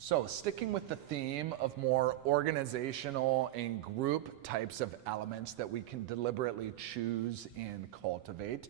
So sticking with the theme of more organizational and group types of elements that we can deliberately choose and cultivate,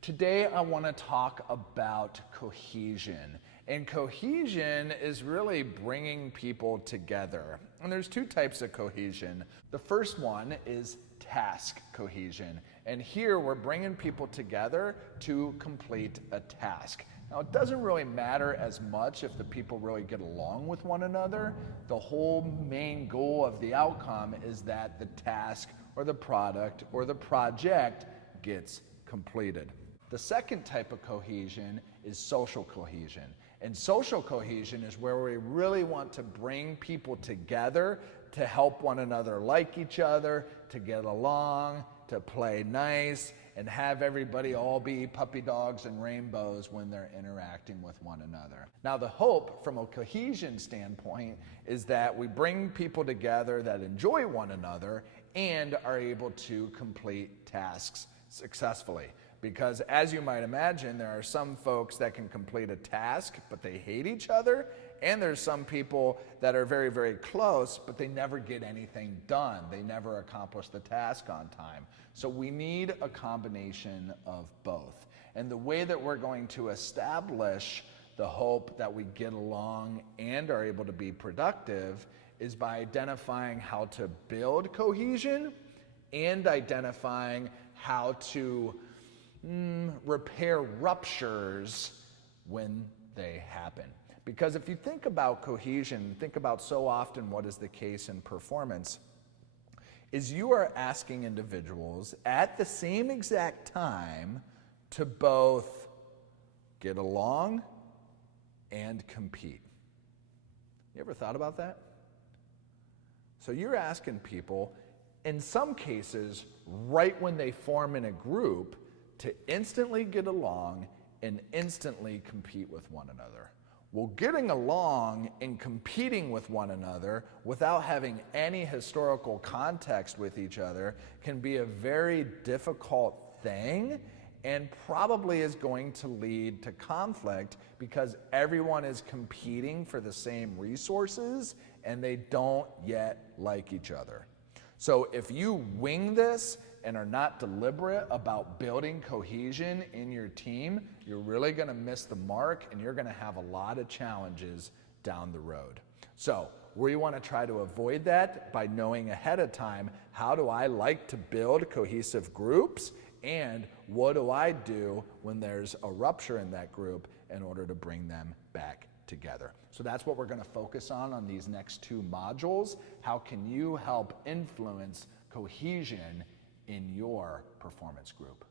today I want to talk about cohesion. And cohesion is really bringing people together. And there's two types of cohesion. The first one is task cohesion. And here we're bringing people together to complete a task. Now, it doesn't really matter as much if the people really get along with one another. The whole main goal of the outcome is that the task or the product or the project gets completed. The second type of cohesion is social cohesion. And social cohesion is where we really want to bring people together to help one another like each other, to get along, to play nice, and have everybody all be puppy dogs and rainbows when they're interacting with one another. Now, the hope from a cohesion standpoint is that we bring people together that enjoy one another and are able to complete tasks successfully. Because as you might imagine, there are some folks that can complete a task, but they hate each other. And there's some people that are very, very close, but they never get anything done. They never accomplish the task on time. So we need a combination of both. And the way that we're going to establish the hope that we get along and are able to be productive is by identifying how to build cohesion and identifying how to repair ruptures when they happen. Because if you think about cohesion, think about so often what is the case in performance, is you are asking individuals at the same exact time to both get along and compete. You ever thought about that? So you're asking people, in some cases, right when they form in a group, to instantly get along and instantly compete with one another. Well, getting along and competing with one another without having any historical context with each other can be a very difficult thing and probably is going to lead to conflict because everyone is competing for the same resources and they don't yet like each other. So if you wing this and are not deliberate about building cohesion in your team, you're really going to miss the mark and you're going to have a lot of challenges down the road. So we want to try to avoid that by knowing ahead of time, how do I like to build cohesive groups and what do I do when there's a rupture in that group in order to bring them back together. So that's what we're going to focus on these next two modules. How can you help influence cohesion in your performance group?